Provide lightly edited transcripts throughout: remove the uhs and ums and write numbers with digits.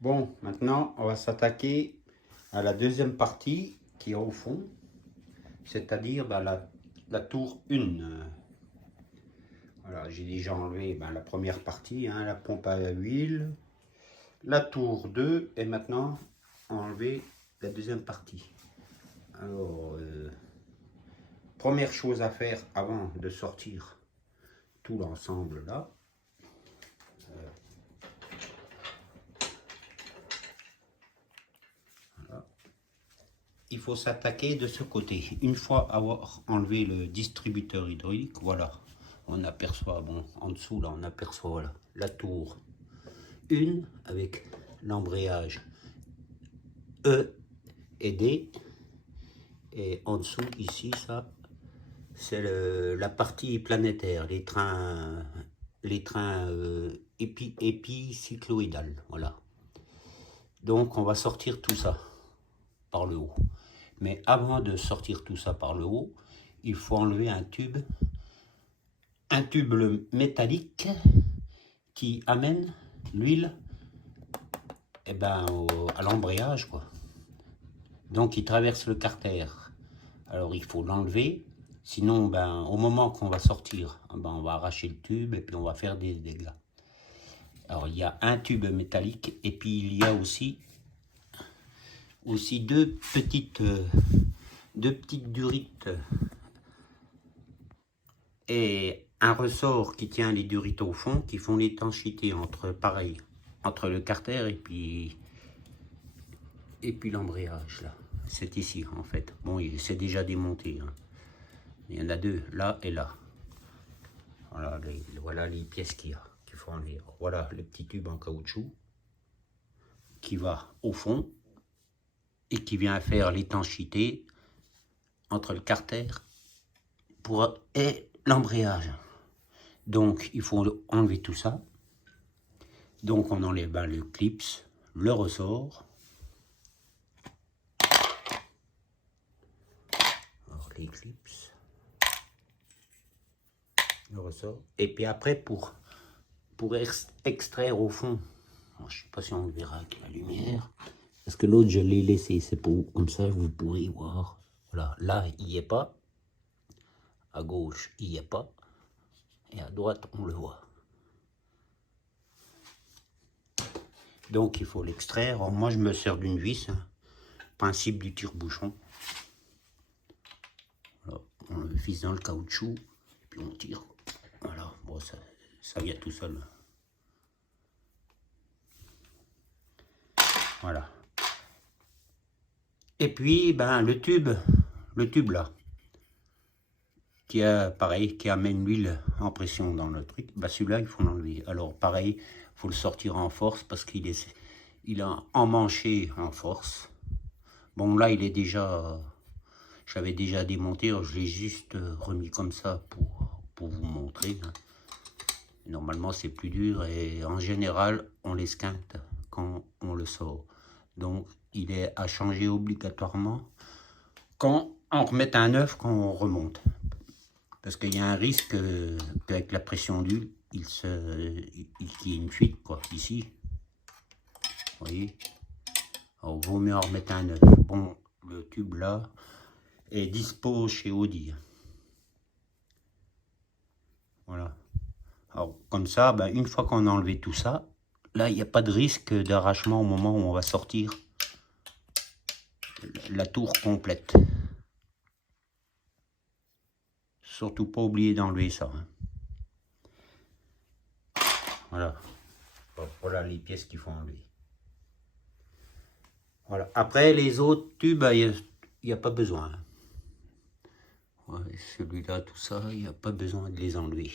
Bon, maintenant, on va s'attaquer à la deuxième partie qui est au fond, c'est-à-dire la tour 1. Voilà, j'ai déjà enlevé la première partie, la pompe à huile, la tour 2 et maintenant enlever la deuxième partie. Alors, première chose à faire avant de sortir tout l'ensemble là, il faut s'attaquer de ce côté. Une fois avoir enlevé le distributeur hydraulique, voilà, on aperçoit, bon, en dessous là, on aperçoit voilà, la tour 1 avec l'embrayage E et D. Et en dessous, ici, ça, c'est la partie planétaire, les trains épicycloïdales, voilà. Donc, on va sortir tout ça par le haut. Mais avant de sortir tout ça par le haut, il faut enlever un tube métallique qui amène l'huile à l'embrayage, quoi. Donc il traverse le carter. Alors il faut l'enlever, sinon au moment qu'on va sortir, on va arracher le tube et puis on va faire des dégâts. Alors il y a un tube métallique et puis il y a aussi deux petites durites et un ressort qui tient les durites au fond, qui font l'étanchéité entre le carter et puis l'embrayage là. C'est ici en fait. Bon, c'est déjà démonté. Il y en a deux, là et là. Voilà les pièces qu'il faut enlever. Voilà le petit tube en caoutchouc qui va au fond et qui vient faire l'étanchéité entre le carter et l'embrayage. Donc il faut enlever tout ça. Donc on enlève le clips, le ressort. Alors les clips, le ressort. Et puis après pour extraire au fond, alors, je ne sais pas si on le verra avec la lumière, parce que l'autre je l'ai laissé, c'est pour comme ça vous pourrez voir. Voilà, là il n'y est pas, à gauche il n'y est pas, et à droite on le voit. Donc il faut l'extraire. Alors, moi je me sers d'une vis, principe du tire-bouchon. Voilà, on le vise dans le caoutchouc, puis on tire. Voilà, bon, ça vient tout seul. Voilà. Et puis le tube là, qui amène l'huile en pression dans le truc, celui-là il faut l'enlever. Alors pareil, il faut le sortir en force parce qu'il est emmanché en force. Bon là il est déjà, j'avais déjà démonté, alors je l'ai juste remis comme ça pour vous montrer. Normalement c'est plus dur et en général on l'esquinte quand on le sort. Donc il est à changer obligatoirement quand on remet un œuf, quand on remonte. Parce qu'il y a un risque qu'avec la pression d'huile, qu'il y ait une fuite, quoi, ici. Vous voyez? Alors, il vaut mieux en remettre un œuf. Bon, le tube là est dispo chez Audi. Voilà. Alors, comme ça, une fois qu'on a enlevé tout ça, là, il n'y a pas de risque d'arrachement au moment où on va sortir la tour complète. Surtout pas oublier d'enlever ça. Voilà. Voilà les pièces qu'il faut enlever. Voilà. Après, les autres tubes, il n'y a pas besoin. Ouais, celui-là, tout ça, il n'y a pas besoin de les enlever.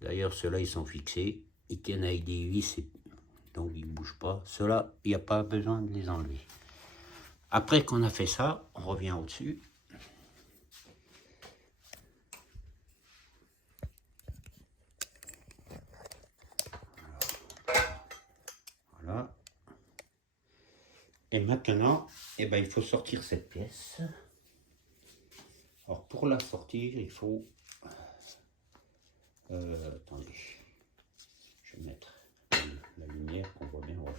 D'ailleurs, ceux-là, ils sont fixés. Ils tiennent avec des vis, donc ils ne bougent pas. Ceux-là, il n'y a pas besoin de les enlever. Après qu'on a fait ça, on revient au-dessus. Voilà. Et maintenant, il faut sortir cette pièce. Alors, pour la sortir, il faut... attendez. Je vais lumière qu'on voit bien. Voilà.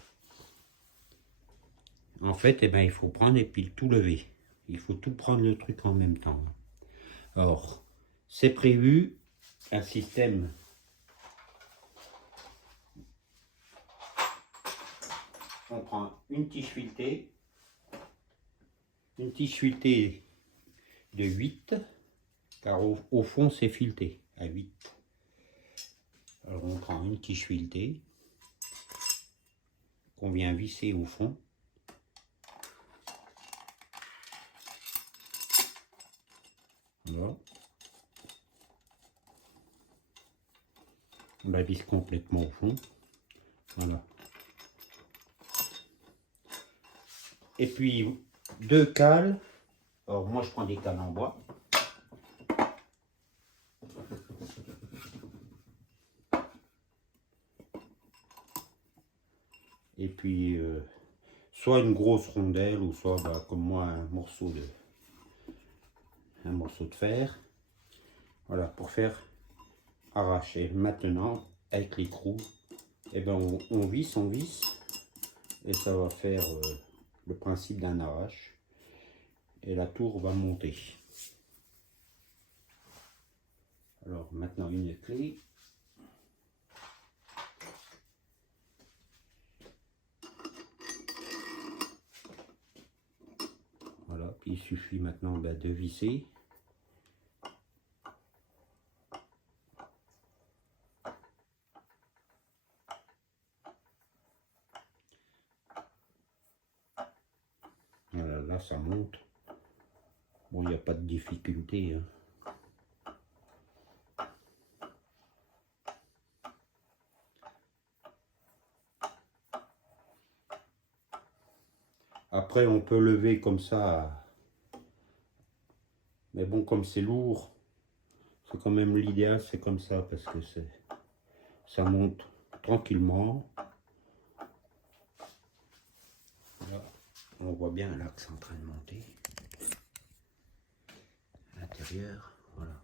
En fait, eh ben, il faut prendre et puis tout lever. Il faut tout prendre le truc en même temps. Alors, c'est prévu un système. On prend une tige filetée. Une tige filetée de 8, car au fond c'est fileté à 8. Alors on prend une tige filetée qu'on vient visser au fond. Voilà. On la visse complètement au fond. Voilà. Et puis 2 cales. Alors moi je prends des cales en bois. Et puis soit une grosse rondelle ou soit bah, comme moi un morceau de fer. Voilà, pour faire arracher. Maintenant avec l'écrou, et ben on visse et ça va faire le principe d'un arrache. Et la tour va monter. Alors maintenant une clé. Voilà, puis il suffit maintenant de visser. Voilà, là ça monte. Bon, il n'y a pas de difficulté. Hein. Après, on peut lever comme ça. Mais bon, comme c'est lourd, c'est quand même l'idéal, c'est comme ça, parce que ça monte tranquillement. Là, on voit bien l'axe en train de monter. À l'intérieur, voilà.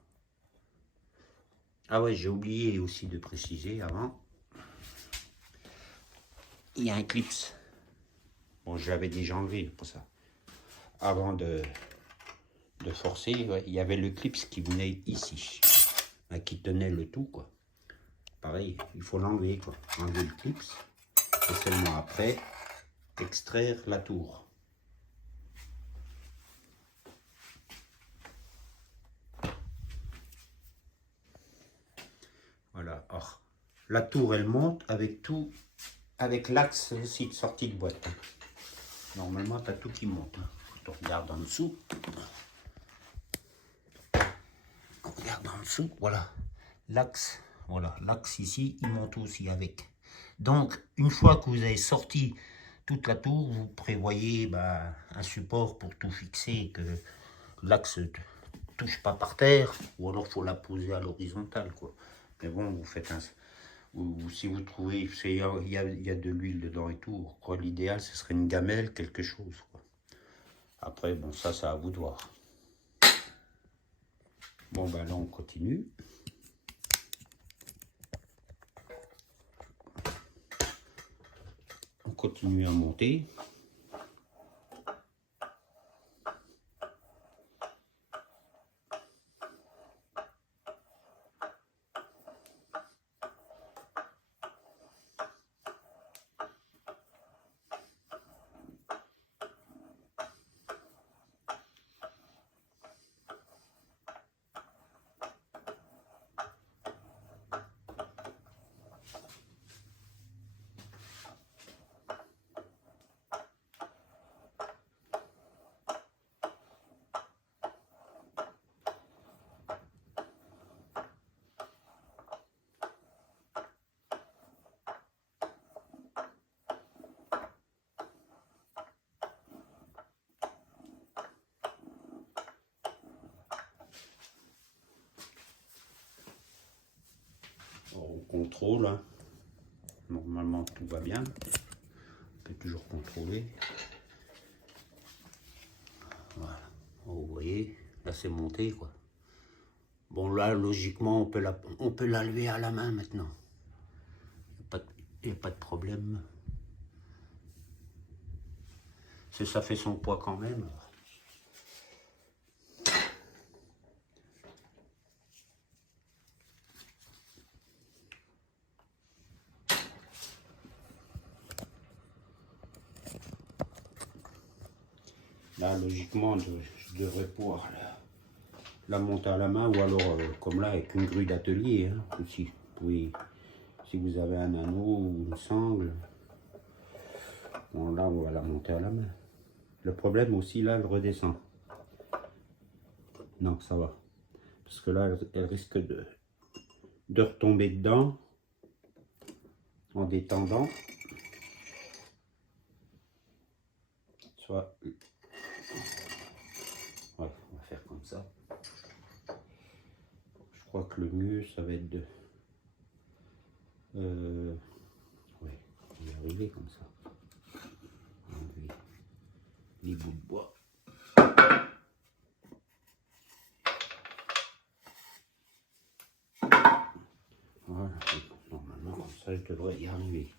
Ah ouais, j'ai oublié aussi de préciser avant. Il y a un clips. Bon, je l'avais déjà enlevé pour ça. Avant de forcer, ouais, il y avait le clips qui venait ici, qui tenait le tout, quoi. Pareil, il faut l'enlever, quoi. Enlever le clips et seulement après extraire la tour. Voilà. Alors, la tour, elle monte avec tout, avec l'axe aussi de sortie de boîte. Normalement, tu as tout qui monte. Quand on regarde en dessous, voilà, l'axe, voilà, l'axe ici, il monte aussi avec. Donc, une fois que vous avez sorti toute la tour, vous prévoyez un support pour tout fixer, que l'axe ne touche pas par terre, ou alors il faut la poser à l'horizontale, quoi. Mais bon, vous faites un... Ou si vous trouvez, il y a de l'huile dedans et tout, quoi, l'idéal, ce serait une gamelle, quelque chose, quoi. Après, bon, ça à vous de voir. Bon, ben là, on continue. On continue à monter. On contrôle, hein. Normalement tout va bien, on peut toujours contrôler. Voilà, vous voyez, là c'est monté, quoi. Bon, là logiquement on peut la lever à la main maintenant, il Il n'y a pas de problème. Ça fait son poids quand même. Là, logiquement, je devrais pouvoir la monter à la main, ou alors, comme là, avec une grue d'atelier, hein, aussi. Oui, si vous avez un anneau ou une sangle, bon, là, on va la monter à la main. Le problème aussi, là, elle redescend. Non, ça va. Parce que là, elle risque de retomber dedans en détendant. Soit... Ouais, on va faire comme ça. Je crois que le mieux, ça va être de... Ouais, on va y arriver comme ça. Enlever les bouts de bois. Voilà, normalement, comme ça, je devrais y arriver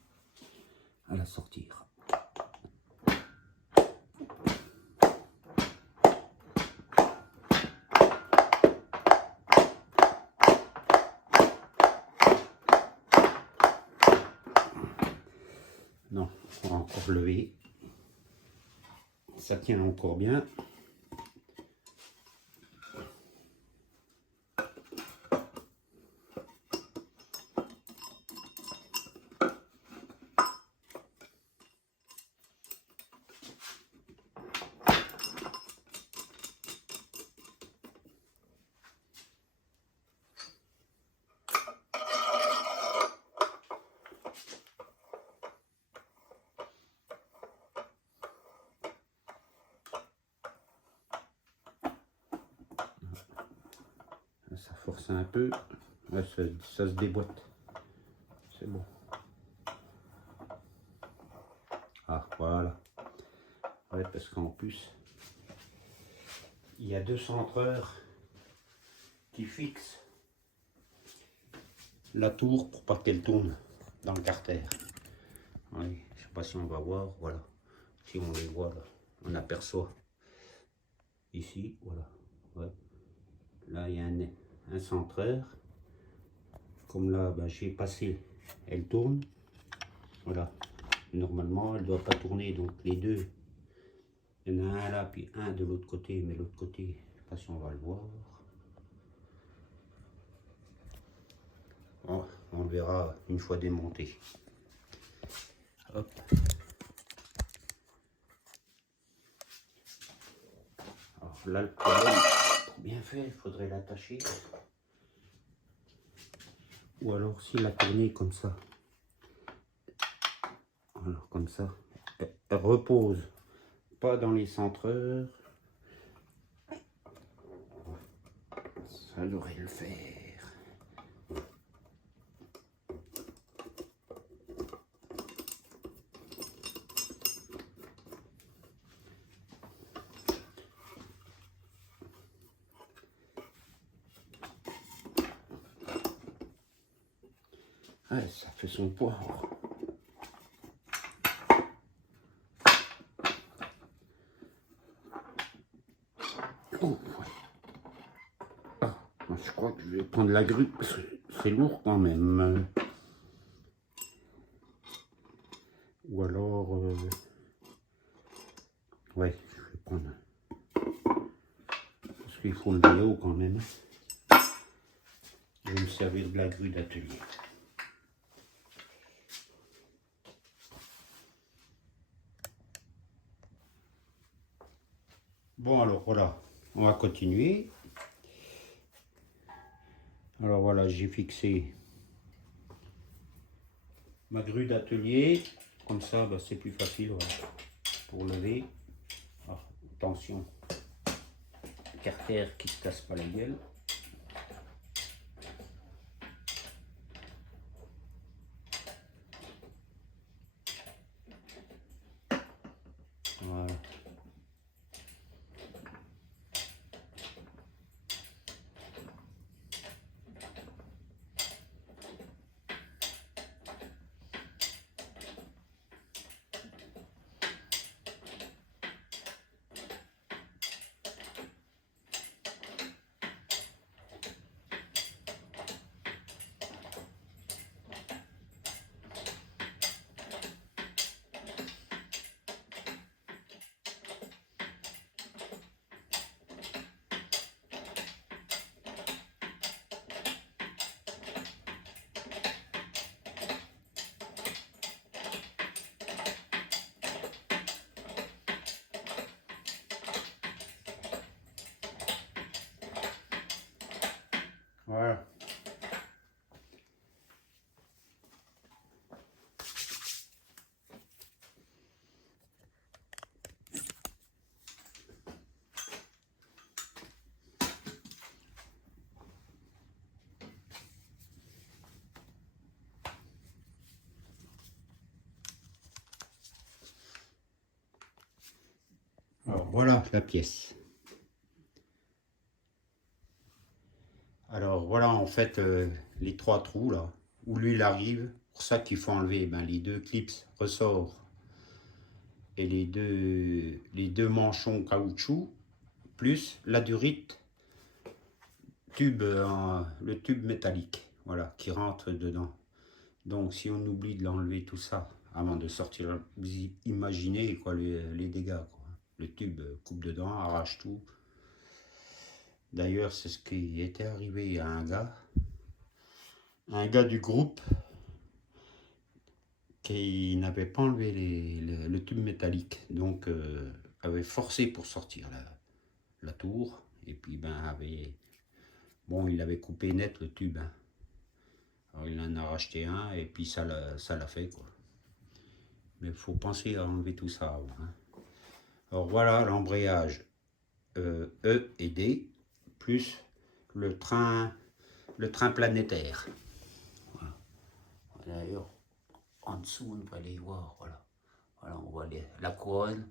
à la sortir. Non, on va encore lever. Ça tient encore bien. Ça force un peu. Là, ça se déboîte. C'est bon. Ah, voilà. Ouais, parce qu'en plus, il y a 2 centreurs qui fixent la tour pour pas qu'elle tourne dans le carter. Oui, je sais pas si on va voir, voilà. Si on les voit, là, on aperçoit ici, voilà. Ouais. Là, il y a un centreur. Comme là, ben, j'ai passé, elle tourne. Voilà. Normalement, elle ne doit pas tourner, donc les deux. Il y en a un là, puis un de l'autre côté, mais l'autre côté, je ne sais pas si on va le voir. Bon, on le verra une fois démonté. Hop. Alors là, le problème, pour bien faire, il faudrait l'attacher. Ou alors, si la tourner comme ça. Alors, comme ça, elle repose pas dans les centreurs. Ça devrait le faire. Ouais, ça fait son poids. Oh, ouais. Ah, je crois que je vais prendre la grue. C'est lourd quand même. Ou alors... ouais, je vais prendre... Parce qu'il faut le vélo quand même. Je vais me servir de la grue d'atelier. Bon, alors voilà, on va continuer. Alors voilà, j'ai fixé ma grue d'atelier. Comme ça, bah, c'est plus facile, voilà, pour lever. Ah, attention, carter qui se casse pas la gueule. Voilà. Voilà. Alors voilà la pièce. Alors voilà en fait les 3 trous là, où l'huile arrive. Pour ça qu'il faut enlever les 2 clips ressorts et les deux manchons caoutchouc, plus la durite tube, le tube métallique, voilà, qui rentre dedans. Donc si on oublie de l'enlever tout ça avant de sortir, vous imaginez quoi les dégâts, quoi. Le tube coupe dedans, arrache tout. D'ailleurs c'est ce qui était arrivé à un gars du groupe qui n'avait pas enlevé le tube métallique, donc avait forcé pour sortir la tour, et puis il avait coupé net le tube, hein. Alors il en a racheté un, et puis ça l'a fait, quoi. Mais il faut penser à enlever tout ça avant, hein. Alors voilà l'embrayage E et D, plus le train planétaire. Voilà. D'ailleurs, en dessous, on va les voir, voilà. Voilà, on voit la couronne,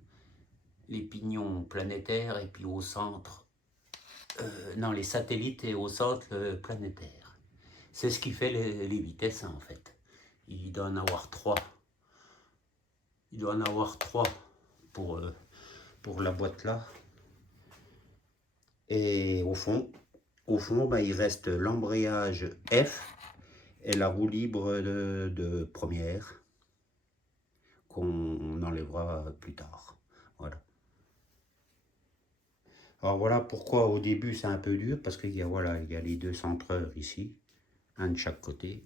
les pignons planétaires, et puis au centre, non, les satellites, et au centre, le planétaire. C'est ce qui fait les vitesses, hein, en fait. Il doit en avoir 3. Il doit en avoir 3 pour la boîte là. Et au fond, il reste l'embrayage F et la roue libre de première, qu'on enlèvera plus tard. Voilà. Alors voilà pourquoi au début c'est un peu dur, parce qu'il y a, il y a les 2 centreurs ici, un de chaque côté,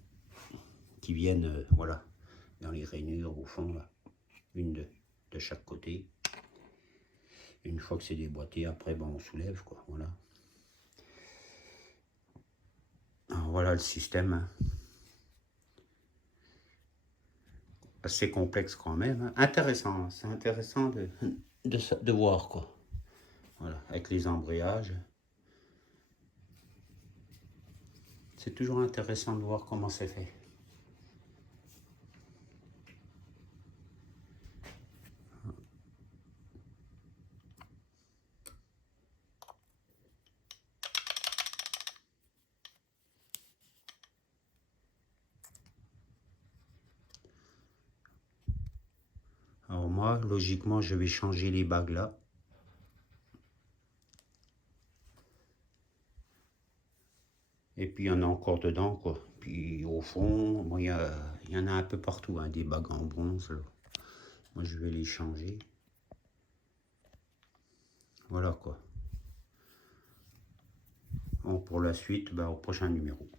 qui viennent voilà, dans les rainures au fond, là. Une de chaque côté. Une fois que c'est déboîté, après on soulève, quoi. Voilà. Alors voilà le système, hein. Assez complexe quand même, hein. Intéressant, c'est intéressant de voir, quoi. Voilà, avec les embrayages. C'est toujours intéressant de voir comment c'est fait. Alors moi, logiquement, je vais changer les bagues là. Et puis il y en a encore dedans, quoi. Puis au fond, bon, il y en a un peu partout, hein, des bagues en bronze, là. Moi, je vais les changer. Voilà, quoi. Bon, pour la suite, au prochain numéro.